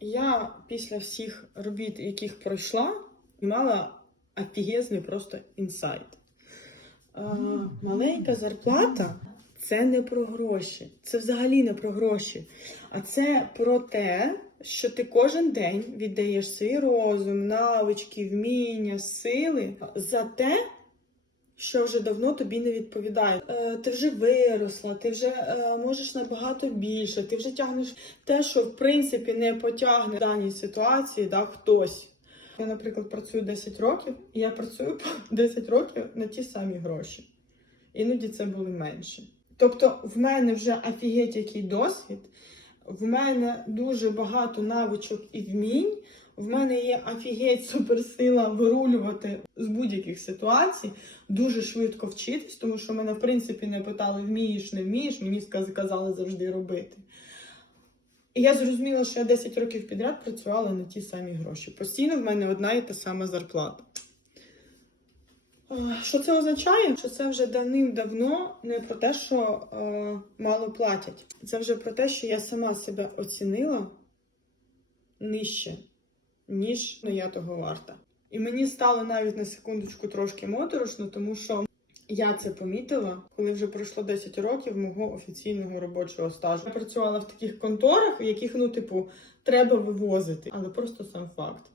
Я після всіх робіт, яких пройшла, мала офігезний просто інсайт. Е, маленька зарплата це не про гроші. Це взагалі не про гроші. А це про те, що ти кожен день віддаєш свій розум, навички, вміння, сили за те, що вже давно тобі не відповідає. Е, ти вже виросла, ти вже е, можеш набагато більше, ти вже тягнеш те, що в принципі не потягне в даній ситуації да, хтось. Я, наприклад, працюю 10 років, і я працюю по 10 років на ті самі гроші. Іноді це були менше. Тобто, в мене вже офігеть який досвід, в мене дуже багато навичок і вмінь. В мене є офігеть суперсила вирулювати з будь-яких ситуацій, дуже швидко вчитись, тому що мене, в принципі, не питали, вмієш, не вмієш, мені сказ- казали завжди робити. І я зрозуміла, що я 10 років підряд працювала на ті самі гроші. Постійно в мене одна і та сама зарплата. Що це означає? Що це вже давним-давно не про те, що е, мало платять. Це вже про те, що я сама себе оцінила нижче, ніж ну, я того варта. І мені стало навіть на секундочку трошки моторошно, тому що я це помітила, коли вже пройшло 10 років мого офіційного робочого стажу. Я працювала в таких конторах, яких, ну, типу, треба вивозити, але просто сам факт.